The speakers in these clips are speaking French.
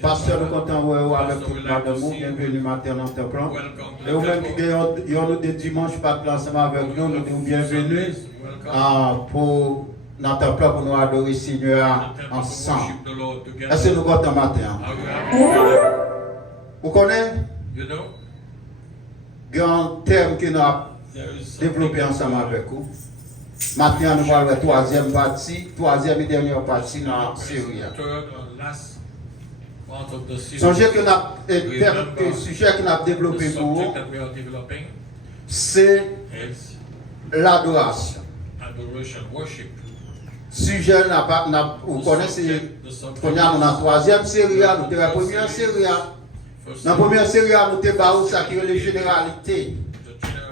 pasteur, nous comptons avec toute madame, bienvenue matin dans ton plan. Et vous-même qui avez des dimanches pas ensemble avec nous, nous sommes bienvenus pour notre plan pour nous adorer Seigneur ensemble. Est-ce que nous comptons matin? Vous connaissez? Il y a un thème que nous avons développé ensemble avec vous. Maintenant, nous allons voir la troisième et dernière partie dans la série. Songez que le sujet que nous avons développé pour vous, c'est l'adoration. Sujet, vous connaissez, dans la troisième série, nous avons la première série. Dans la première série, nous avons les généralités.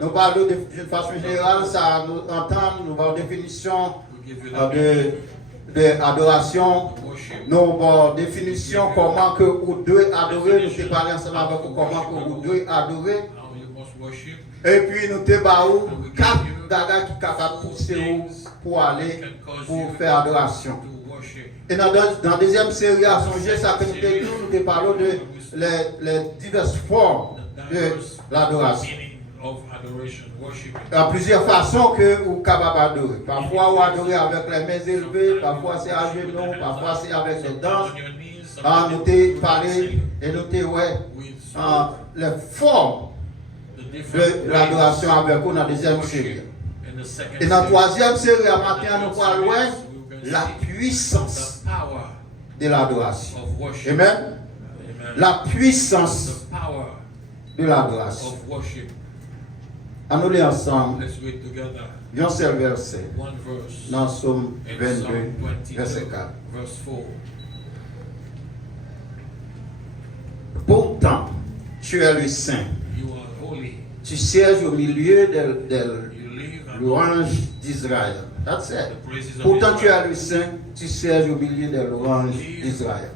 Nous parlons de façon générale, ça nous entend, nous avons une définition d'adoration, nous avons une définition comment que vous devez adorer, nous avons parlé ensemble avec vous comment que vous devez adorer. Et puis nous avons 4 bagages qui sont capables de pousser pour aller pour faire adoration. Et dans la deuxième série, à songer, ça que nous parlons de les diverses formes de l'adoration. Il y a plusieurs façons que vous êtes capable d'adorer. Parfois, vous adorez avec les mains élevées, parfois c'est à genoux, parfois c'est avec les danses. Nous avons parlé et nous avons les formes de l'adoration avec vous dans la deuxième série. Et dans la troisième série, à matin, nous parlons la puissance de l'adoration. Amen. La puissance de l'adoration. Nous lire ensemble un seul verset dans Psaume 22, verset 4. Pourtant, tu es le Saint. Tu sièges au milieu des louanges d'Israël. That's it. Pourtant, tu es le Saint. Tu sièges au milieu des louanges d'Israël.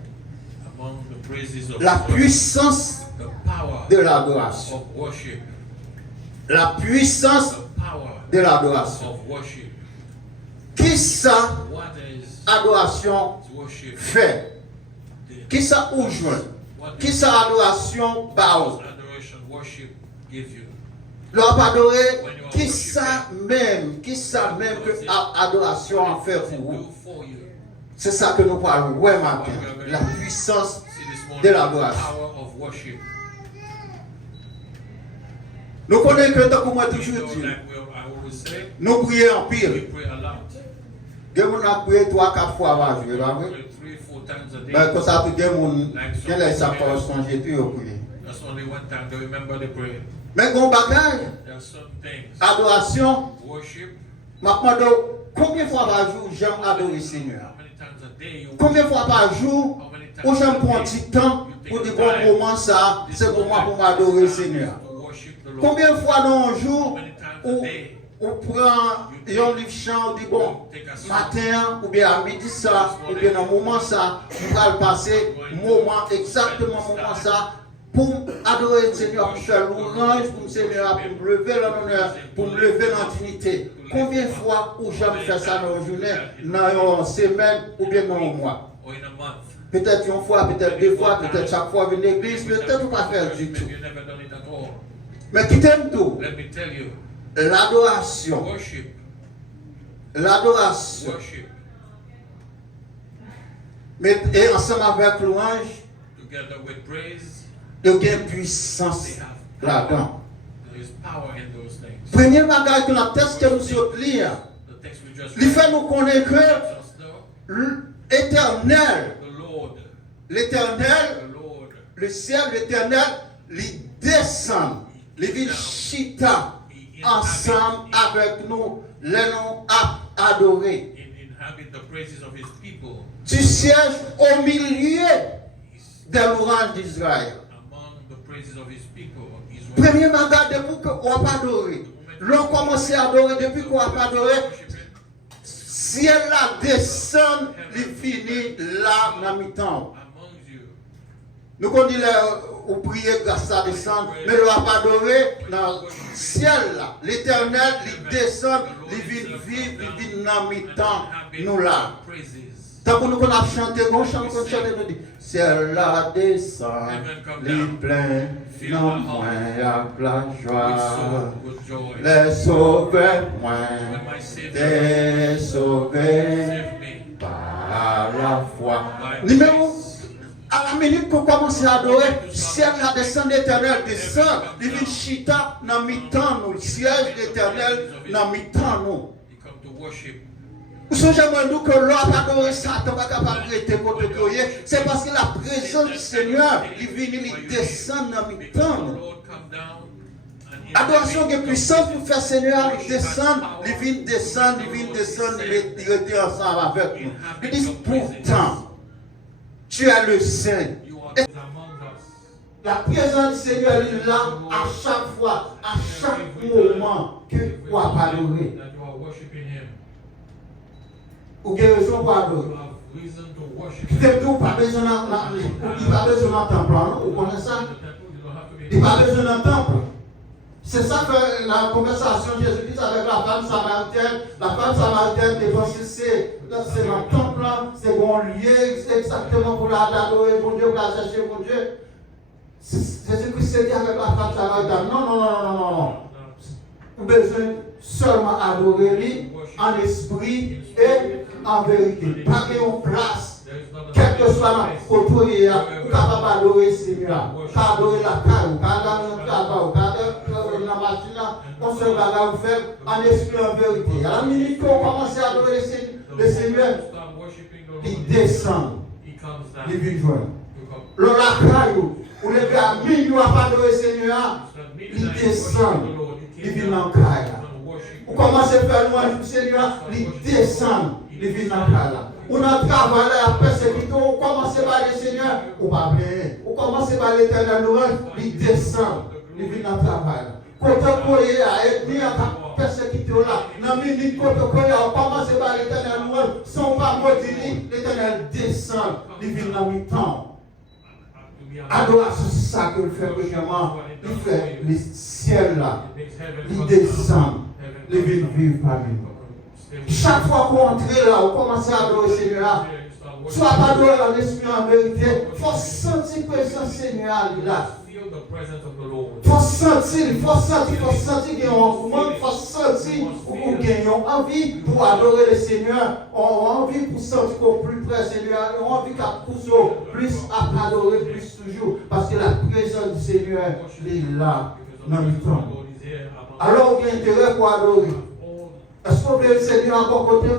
La puissance de l'adoration. La puissance de l'adoration. Qui ça adoration fait? Qui ça rejoint? Qui ça adoration parle? L'on adorer, qui ça même que adoration en fait pour vous? C'est ça que nous parlons ouais matin. La puissance de l'adoration. Nous connaissons que tant que moi toujours dit, nous prions en pile. Nous avons prié 3-4 fois par jour, là, oui. Mais quand ça peut dire, quel est sa force quand j'ai prié? Mais quand on bagaille, adoration, maintenant, combien de fois par jour j'aime adorer le Seigneur? Combien de fois par jour, où j'aime prendre un petit temps pour dire bon moment ça, c'est pour moi pour m'adorer le Seigneur? Combien de fois dans un jour où on prend un livre chant, on dit bon, matin ou bien à midi ça, ou bien dans un moment ça, on va le passer, moment, exactement moment ça, pour adorer le Seigneur, pour faire l'orange, pour le Seigneur, pour me lever l'honneur, pour me lever l'intimité. Combien de fois où j'aime faire ça dans une journée, dans une semaine ou bien dans un mois? Peut-être une fois, peut-être 2 fois, peut-être chaque fois venir à l'église, peut-être pas faire du tout. Mais qui t'aime tout? L'adoration. L'adoration. Mais et ensemble avec louange, il y a une puissance là-dedans. Premier bagage que la texte que nous avons lire, il fait nous connaître que l'éternel, le ciel, l'éternel, il descend. Les villes chita ensemble avec nous, les noms adorés. Tu sièges au milieu des louanges d'Israël. Premier bagage depuis qu'on n'a pas adoré. L'on commence à adorer depuis qu'on n'a pas adoré. Ciel là descend, il finit là dans le mi-temps. Nous qu'on dit ou prier grâce à descendre, mais l'on n'a pas adoré dans le ciel là. L'Éternel, il descend, il vit vivre, il vit dans le mi-temps, nous là. Tant que nous avons chanté, nous chantons, nous dit, ciel-là descend, les pleins, non moins à la joie. Les sauveurs moins, des sauvés par la foi. Numéro, à la minute qu'on commence à adorer, ciel-là descend, l'éternel descend, divine chita, dans mi-temps nous, le siège l'éternel, dans mi-temps nous. Vous savez, nous que l'homme a adoré Satan, pas capable de rester contre lui. C'est parce que la présence du Seigneur, il vient, il descend dans le temps. Adoration est puissante pour faire Seigneur, il descend, il vient descendre, il était ensemble avec nous. Il dit pourtant, tu es le Saint. La présence du Seigneur est là à chaque fois, à chaque moment que tu as adoré. Ou quelle raison pour adorer? Peut-être que vous n'avez pas besoin d'un temple. Vous connaissez ça? Il n'y a pas besoin d'un temple. C'est ça que la conversation de Jésus-Christ avec la femme samaritaine. La femme samaritaine c'est dans le temple, c'est un lieu exactement pour l'adorer, mon Dieu, pour la chercher, mon Dieu. Jésus-Christ s'est dit avec la femme samaritaine, non. Vous avez besoin seulement adorer lui en esprit et en vérité. Pas qu'il y ait une place, quelle que soit la autorité, vous capable d'adorer le Seigneur, adorer la caille, adorer le travail, adorer la machine, on se va vous faire en esprit et en vérité. À la minute qu'on commence à adorer le Seigneur, il descend, il vient joindre. Le lacaille, vous levez à minuit à adorer le Seigneur, il descend, il vient dans le caille. Vous commencez à faire louange du Seigneur, il descend, il vient dans le caille. On a travaillé à persécuter, on commence par le Seigneur, on va bien. On commence par l'éternel louange, il descend, il vient dans le travail. Quand on croyait à être bien à persécuter là, dans la minute quand on croyait, on commence par l'éternel louange, son pas maudit, l'éternel descend, il vient dans le temps. Adoration, c'est ça que le fait régulièrement. Il fait le ciel là, il descend, il vient vivre parmi nous. Chaque fois qu'on entre là, on commence à adorer le Seigneur. Soit pas adorer en esprit en vérité, il faut sentir la présence du Seigneur là. Il faut sentir qu'il y a un mouvement, il faut sentir qu'on gagne envie pour adorer le Seigneur, on a envie pour sentir qu'on plus près du Seigneur, on a envie qu'à pousser plus à adorer plus toujours, parce que la présence du Seigneur est là dans le temps. Alors on a intérêt pour adorer. Est-ce que vous voulez le Seigneur à vos côtés?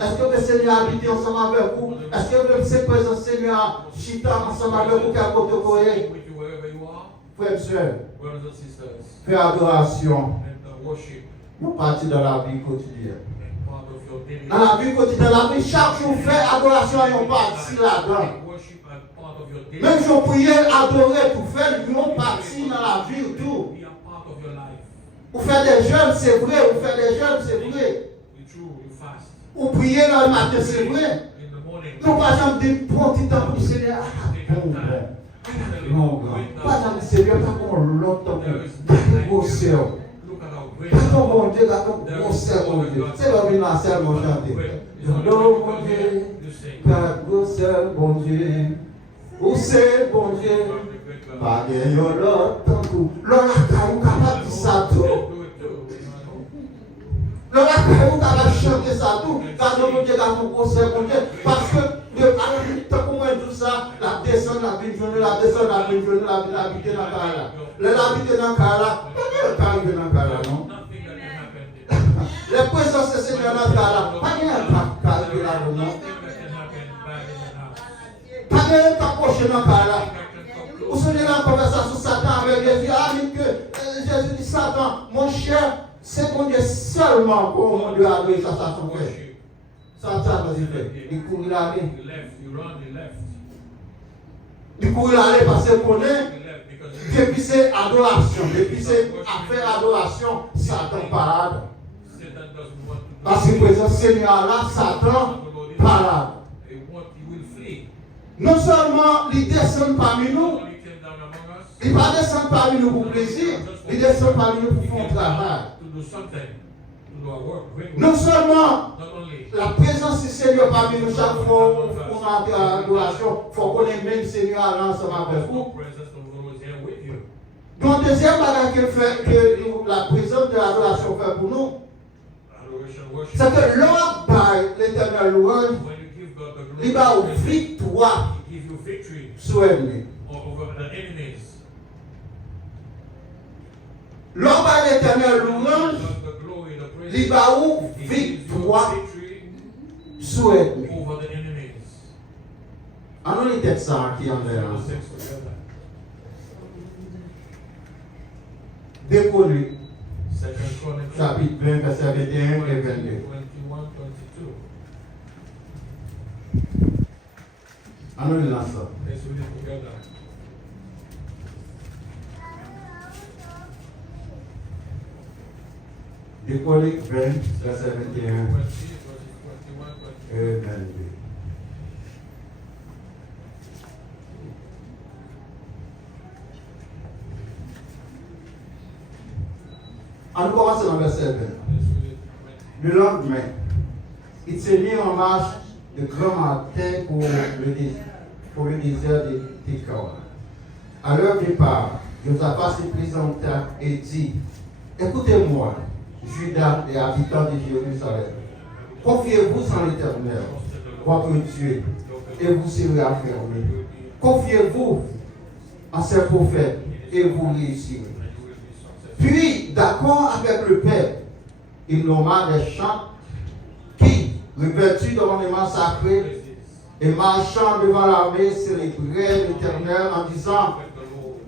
Est-ce que le Seigneur habite ensemble avec vous? Est-ce que vous voulez cette présence du Seigneur chita ensemble avec vous qu'à côté de vous? Frères et sœurs, faire adoration, nous partons dans la vie quotidienne. Dans la vie quotidienne, la vie, chaque jour, faire adoration et on partit là-dedans. Même si on prie, adorer pour faire, nous partons dans la vie tout. Vous faites des jeûnes, c'est vrai. Vous faites des jeûnes, c'est vrai. Vous priez dans le matin, c'est vrai. Nous, par exemple, des petits temps pour le Seigneur. Non, pas dans le Seigneur, pas comme l'autre, pas comme Dieu, pas comme Dieu, pas comme mon Seigneur, mon Dieu. C'est l'homme qui m'a seulement chanté. Non, mon Dieu, pas comme Seigneur, mon Dieu. Où c'est, mon Dieu, pas de l'autre, l'autre, capable de ça tout. L'autre, capable de chanter ça tout. Quand mon Dieu, quand mon conseil, mon Dieu, parce que tant qu'on voit tout ça, la descente, la vie de journée, la descente, la vie de journée, la vie dans le cas là. La vie dans le cas là, pas arrivé dans le cas là, non? Les présences de Seigneur dans le cas là, pas de cas arrivé là, non? Pas de t'approcher dans le cas là. Vous vous souvenez de la conversation Satan avec Jésus, Jésus dit Satan, mon cher, c'est mon Dieu seulement pour mon Dieu adorer sa façon de faire. Satan, vas-y, fait. Il court, il allait. Il court, il allait parce qu'on est. Depuis c'est adoration. Depuis c'est affaire adoration, Satan parade. Parce que présent Seigneur là, Satan parade. Non seulement il descend parmi nous, il ne descend pas parmi nous pour plaisir, il descend parmi nous pour faire un travail. Non seulement la présence du Seigneur parmi nous chaque fois qu'on entre en adoration, il faut qu'on ait même le Seigneur ensemble avec vous. Donc, deuxième bagage que la présence de l'adoration fait pour nous, c'est que l'homme par l'éternel louange, il va au victoire sur l'ennemi. L'homme par l'éternel louange, il va au victoire sur l'ennemi. On a une tête ça qui est en l'air. Décollé. Chapitre 20, verset 21 et 22. On a ça. Décollé 20, verset 21 et 22. On commence dans le verset 20. Le lendemain, il s'est mis en marche de grand matin pour le désert de Tékoa. À leur départ, Josaphat se présenta et dit: écoutez-moi, Judas et habitants de Jérusalem, confiez-vous en l'Éternel, votre Dieu, et vous serez affermis. Confiez-vous en ses prophètes, et vous réussirez. Puis, d'accord avec le peuple, il nomma des chants qui, revêtus d'ornements sacrés et marchant devant l'armée, célébraient l'Éternel en disant: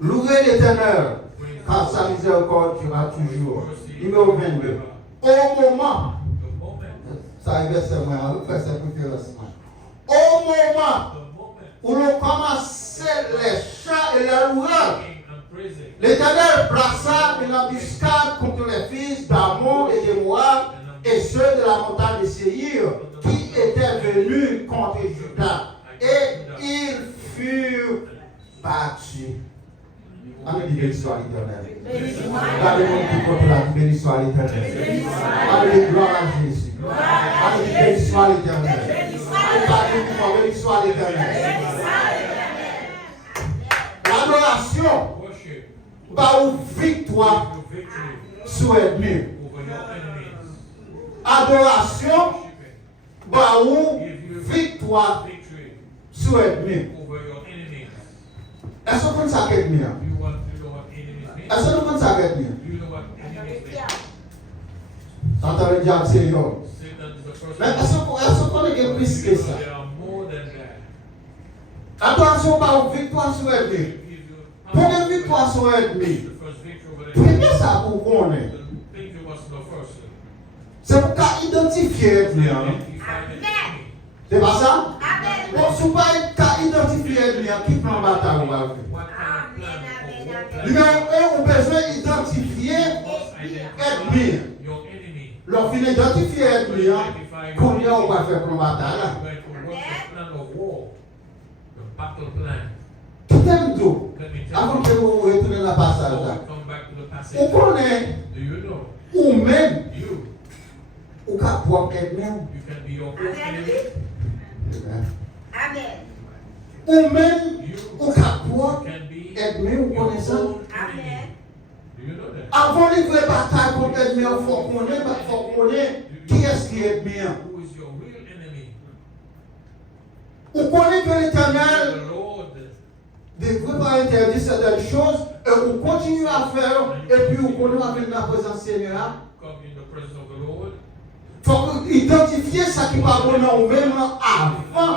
louez l'Éternel, car sa miséricorde durera toujours. Numéro 22. Au moment, ça arrive seulement, on fait sa préférence. Au moment où l'on commençait les chants et les louanges, l'Éternel plaça une embuscade contre les fils d'Ammon et de Moab et ceux de la montagne de Séir qui étaient venus contre Juda, et ils furent battus. Amen, béni soit l'Éternel. Gardez-moi contre la béni soit l'Éternel. Amen, gloire à Jésus. Amen, béni soit l'Éternel. Gardez-moi, béni soit l'Éternel. L'adoration va ou victoire sur l'ennemi. Adoration va ou victoire sur l'ennemi. Est-ce que vous savez bien? Est-ce que vous savez bien? Satan le diable, c'est l'homme. Mais est-ce qu'on est plus que ça? Adoration va ou victoire sur l'ennemi. Pour une victoire sur l'ennemi, premier ça pour qu'on est. C'est pour qu'on identifie l'ennemi. C'est pas ça? Bon, si vous ne identifier l'ennemi, qui prend la bataille, on va le faire. Numéro 1, on a besoin d'identifier l'ennemi. Lorsqu'on identifie l'ennemi, combien on va faire pour la bataille? Tout est tout. Avant que vous retournez dans le passage là. On connaît, ou même, ou qu'à pouvoir être même. Amen. Ou même, ou qu'à pouvoir être même, ou connaissant. Avant de faire bataille contre l'ennemi, il faut qu'on connaisse qui est-ce qui est bien. On connaît que l'Éternel devrait pas interdire certaines choses, et on continue à faire, et puis on continue à venir dans la présence du Seigneur. Il faut identifier ce qui va bon dans nous-mêmes avant.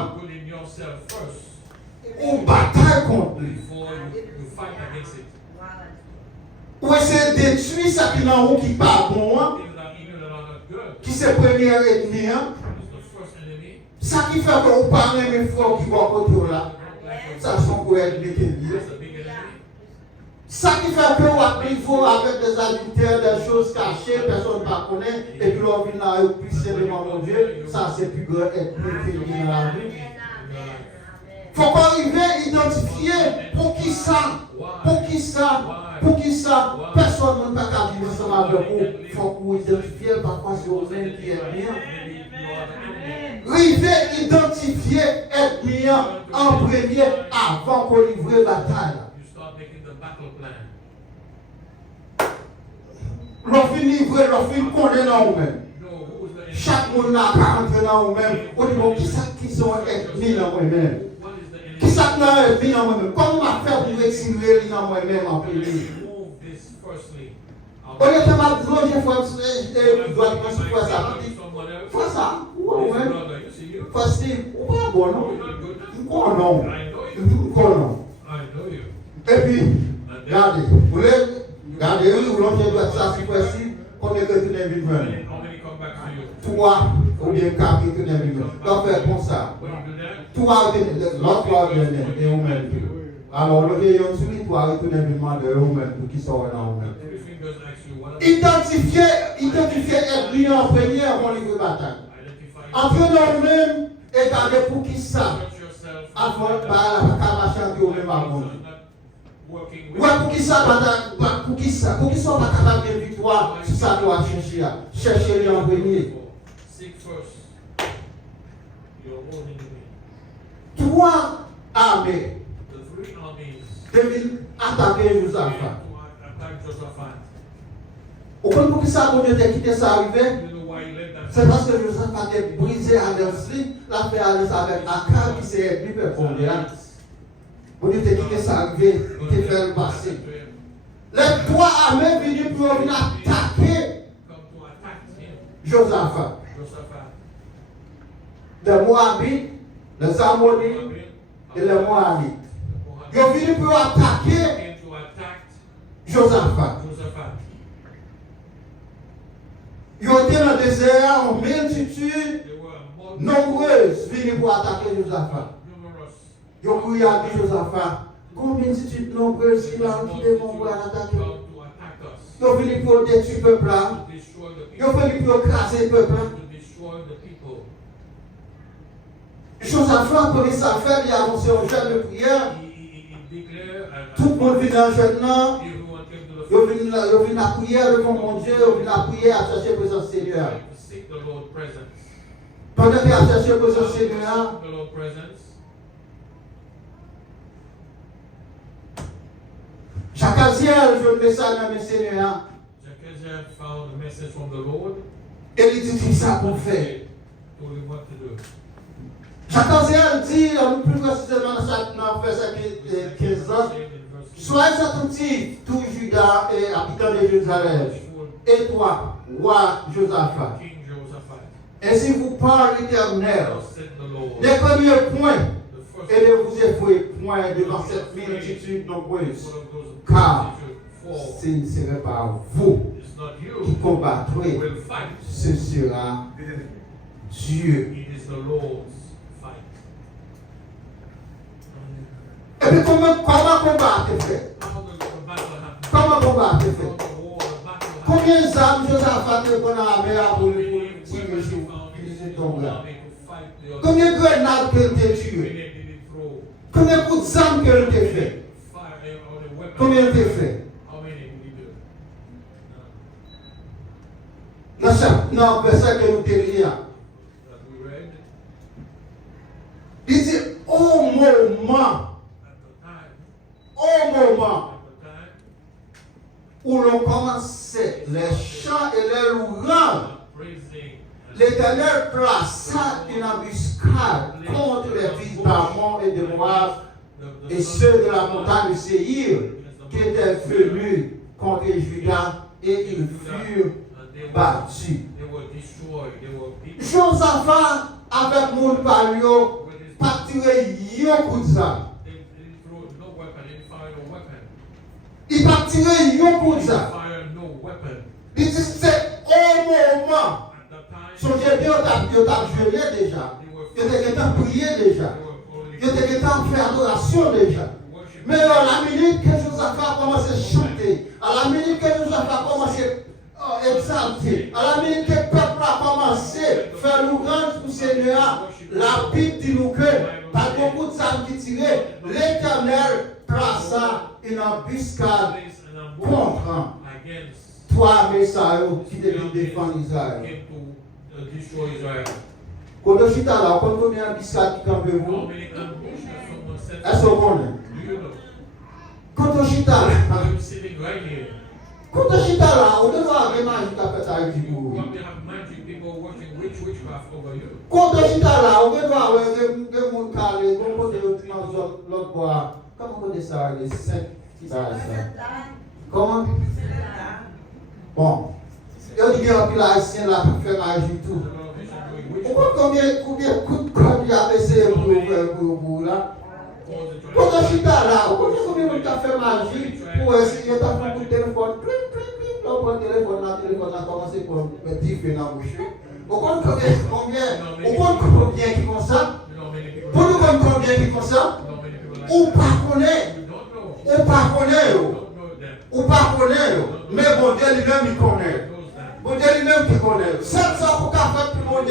On bataille contre lui. Ou essayer de détruire ce qui est dans nous qui n'est pas bon, qui c'est le premier ennemi. Ça qui fait que vous parlez mes frères qui vont côté là. Ça sont pour être liés. Ça qui fait que vous vivez avec des adultères, des choses cachées, personne ne va connaître, et puis on vient là et puis c'est devant mon Dieu, ça c'est plus grand être lié dans la vie. Il faut qu'on arrive à identifier pour qui ça, personne ne peut pas dit ensemble avec vous, il faut que vous identifiez parfois c'est vous-même qui êtes bien. Rivez identifier être bien en premier avant qu'on livre la bataille. L'offre livré, l'offre connaît dans vous-même. Chaque monde n'a pas rentré dans vous-même. On dit qui ça qui sont ennemis dans vous-même. Qui ça qui sont ennemis dans vous-même. Comment faire pour retirer dans vous-même en premier? On est tellement gros, j'ai fait doit faire ça. Fais ça. Ouais. Parce que, pas bon, non. Non. Et puis, regardez, vous voulez, regardez, vous l'avez doit ça, c'est possible, qu'on est que tout est vivant. 3 ou bien 4 qui tout est vivant. Donc, faire comme ça. 3 l'autre 3 et vous-même. Alors, le vieil homme sourit, 3 et tout est vivant de vous-même, pour qui sont dans vous-même. Identifier être bien en premier avant le livre de bataille. Entre nous-mêmes et garder pour qui ça. Avant la marcher au même avant. Ouais, pour qui ça, pour qui ça, pour qui soit pas capable de victoire, c'est ça doit chercher. Chercher en premier. 3 armées devaient attaquer Josaphat. Au point pour qui ça, pour Dieu t'a quitté ça arrivé, c'est parce que Josaphat a brisé avec slip, l'a fait aller avec Akab qui s'est ennemi pour Dieu. Pour Dieu t'a quitté ça arrivé, il t'a fait le passer. Les 3 armées venaient pour venir attaquer Josaphat. Les Moabites, les Ammonites et les Moabites. Ils sont venus pour attaquer Josaphat. Ils ont été dans le désert en multitude nombreuse venus pour attaquer Josaphat. Ils ont crié à Josaphat, combien de multitudes nombreuses qui vont pour attaquer? Ils ont venu pour détruire le peuple là. Ils ont venu pour écraser le peuple là. Josaphat, pour ça faire, il a annoncé un jeûne de prière. Tout le monde vient dans le jeûne là. Ils viennent à prier devant mon Dieu, ils viennent à prier à chercher la présence du Seigneur. Pendant qu'ils a cherché la présence du Seigneur, Jacaziel, je le message dans le Seigneur. Et il dit ça pour faire. Jacaziel dit, plus précisément dans verset 15 ans, soyez attentifs, tous Judas et habitants de Jérusalem, et toi, roi Josaphat. Ainsi vous parle l'Éternel. Les premiers points, et ne vous effrayez point devant cette multitude nombreuse, car ce ne serait pas vous qui combattrez, ce sera Dieu. Et puis comment combattre est fait? Comment combattre est fait? Combien d'armes Josaphat a armé pour tirer sur les tombes? Combien de grenades qu'elle a tué? Combien de armes qu'elle a fait? Combien elle a fait? Non, verset que nous te il dit au moment où l'on commençait les chants et les louanges, l'Éternel plaça une embuscade contre les fils d'Ammon et de Moab et ceux de la montagne de Séhir qui étaient venus contre Juda et ils furent battus. Josaphat avec mon palio partirait yon coup de ça. Il partirait yon coup de ça. Il dit c'est au moment. Son Dieu t'a gelé déjà. Il t'a prié déjà. Il t'a fait adoration déjà. Mais alors, la minute que Josaphat a commencé à chanter, à la minute que Josaphat a commencé à exalter, à la minute que le peuple a commencé à faire louange pour le Seigneur, la Bible dit nous que, par beaucoup de âmes qui tiraient, l'Éternel plaça une embuscade contre trois armées qui devaient défendre Israël. Quand on chita là, quand on met un biscuit qui campe vous, est-ce qu'on connaît? Quand on chita là, quand on chita là, on doit avoir vraiment un tapet à vous. Quand on chita là, on doit avoir des gens calés, on peut dire l'autre bois. Comment on dit ça, les 5 Comment? Bon. Il dit que la haïtienne là pour faire magie tout. Combien de coups il a essayé pour là? Quand on chita là, combien de temps fait magie pour essayer de faire un coup de téléphone? On prend le téléphone, a commencé pour mettre dans la bouche. On compte combien qui font ça? Pour nous compte combien qui font ça? On pas connaît. Ou pas connaît, mais bon Dieu lui-même il connaît. Bon Dieu lui-même qui connaît. C'est ça qu'on a fait pour le monde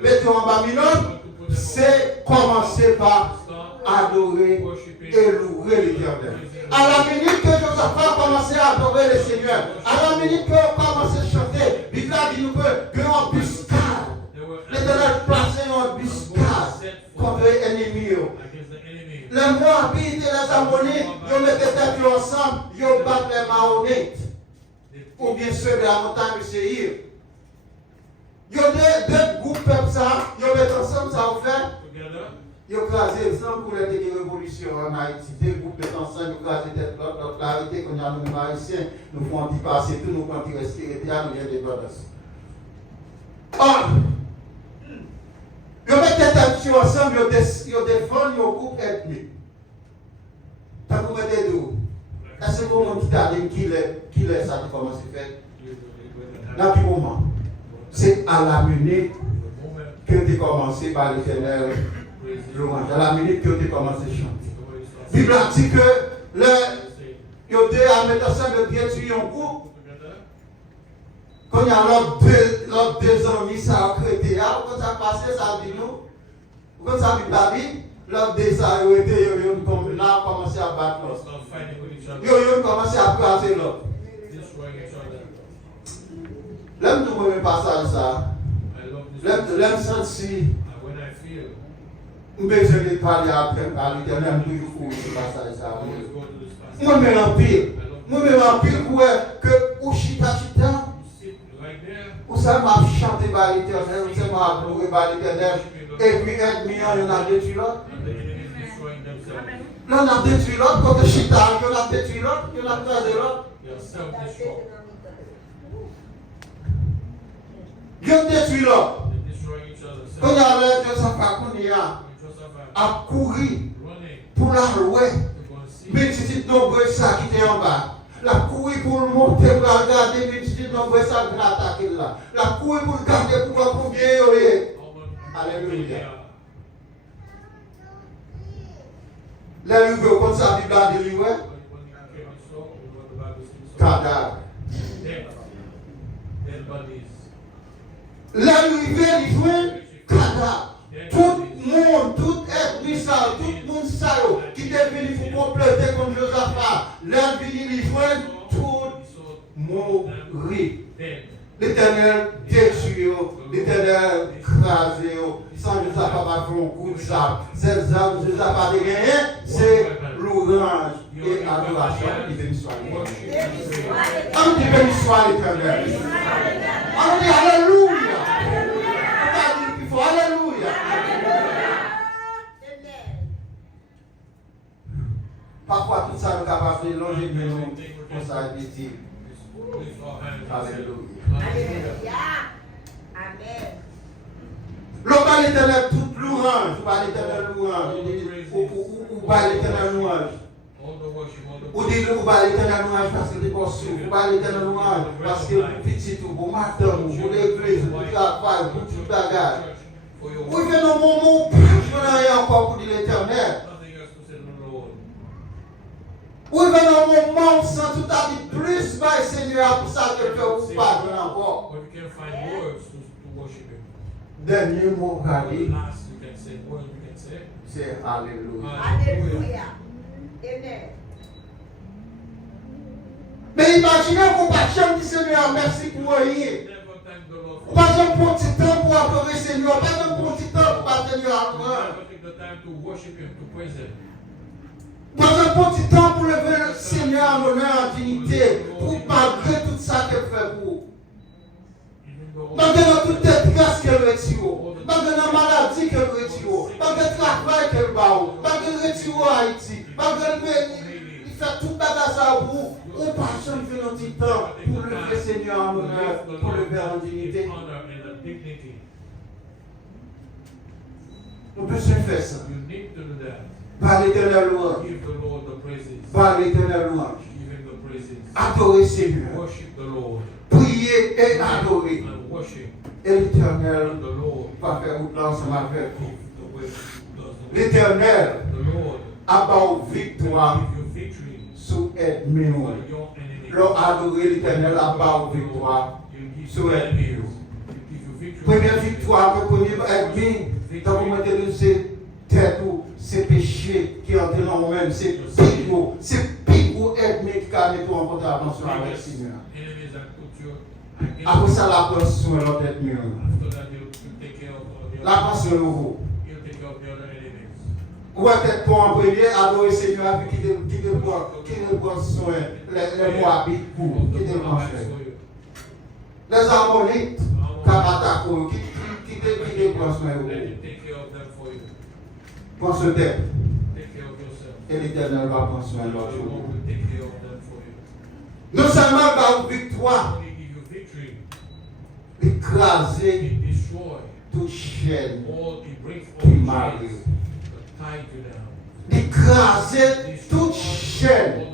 mettre en Babylone, c'est commencer par adorer et louer l'Éternel. À la minute que Josaphat a commencé à adorer le Seigneur, à la minute qu'on a commencé à chanter, Bible dit nous que en embuscade. L'Éternel placé en embuscade contre l'ennemi. Les Moabites et les Ammonites, ils mettaient tête ensemble, ils battent les Mahomites. Ou bien ceux de la montagne de Séhir. Ils ont deux groupes comme ça, ils mettent ensemble, ça va faire. Ils ont crasé ensemble pour les révolutions en Haïti. Deux groupes mettent ensemble, ils ont crasé tête l'autre, l'arrêté qu'on a nous Haïtiens, nous font passer tout, nous quand ils restent, nous viennent des brothers. Or, ils mettent tête ensemble, ils défendent leur groupe ethnique. Tant que vous mettez d'où? Est-ce que vous avez dit qui est ça qui commence à faire? Dans quel moment? C'est à la minute que tu as commencé par l'Éternel louange. À la minute que tu as commencé à chanter. La Bible dit que les deux mettre ensemble de détruire un groupe. Quand il y a l'autre deux amis, ça a créé, quand ça a passé, ça a dit nous. Quand ça a dit David, l'autre deux ça a été, ils ont commencé à battre l'autre. Ils ont commencé à craser l'autre. L'aime tout le passage ça. L'aime sentir. Je vais parler après par l'Éternel toujours pour ce passage ça. Moi-même en pire. Moi-même en pire pour que ou chita. Ou ça m'a chanté par l'Éternel, ou ça m'a loué par l'Éternel. Et puis ennemi, on a détruit l'autre. Là, on a détruit l'autre, quand chita, on a détruit l'autre, on a crasé l'autre. Ils détruit l'autre. Quand il y a l'air de Josaphat, a couru pour la louer. Mais c'est nombreux ça qui était en bas. La couru pour monter, pour regarder, mais c'est nombreux ça qui attaqué là. La couru pour garder, pour voir combien il y a. Alléluia. Les livres, comme ça, la Bible a dit, cadavre. L'arrivée du joint, cadavre. Tout le monde, tout ethnie, tout le monde qui est venu pour compléter comme Josaphat, l'arrivée du joint, tout mourir. L'Éternel détruit, l'Éternel crasé, sans Josaphat pas faire un coup de sable. Ces hommes, Josaphat de gagné, c'est l'orange et l'adoration qui bénit soit l'Éternel. On dit béni soit l'Éternel. On dit Alléluia. On dit qu'il faut Alléluia. Parfois tout ça nous capable de longer de nous pour ça dit. Alléluia. Alléluia. Amen. L'on l'Éternel toute louange, ou pas l'Éternel louange, ou pas l'Éternel louange. Ou dit ou pas l'Éternel louange parce que c'est possible, ou pas l'Éternel louange parce que pour petit ou pour matin, ou pour l'église, pour le travail, pour tout bagage. Ou il fait un moment où je n'ai rien encore pour dire l'Éternel. Ou il fait un moment où sans tout à dit plus par le Seigneur pour ça que je ne peux pas donner encore. Dernier mot Kali, c'est Alléluia. Alléluia. Amen. Mais imaginez qu'on va jamais dire Seigneur, merci pour rien. Pas un bon petit temps pour adorer Seigneur, pas un bon petit temps pour battre Seigneur à pas un bon petit temps pour lever le Seigneur en honneur, en dignité, pour malgré tout ça qu'elle fait pour vous. Malgré toute cette grâce qu'elle retire, malgré la maladie qu'elle retire, malgré le travail qu'elle bat, malgré le retire à Haïti, malgré il fait tout bagage à vous, on ne peut jamais faire un petit temps pour lever le Seigneur en honneur, pour lever en dignité. On peut se faire ça. Par l'éternel louange. Par l'éternel louange. Adorer Seigneur. Prier et adorer. Et l'éternel va faire route ensemble avec vous. L'éternel a bas victoire sur ennemi. L'on adorer l'éternel a bas victoire sur ennemi. Première victoire que première ennemi, dans le moment de ces têtes ou ces péchés qui entrent dans nous-mêmes, c'est pire ennemi qui a mis en contravention avec le Seigneur. Après ça, la pension est l'autre ennemi. La pension est l'autre. Ou est-ce qu'on en premier, adorer le Seigneur avec qui ne prend soin, les Moabites pour, qui ne prend soin. Les Ammonites, Kamatako, qui ne prend soin. Prends ce thème. Et l'Éternel va prendre soin de l'autre jour. Non seulement par victoire, écraser toute chaîne qui m'arrive. Écraser toute chaîne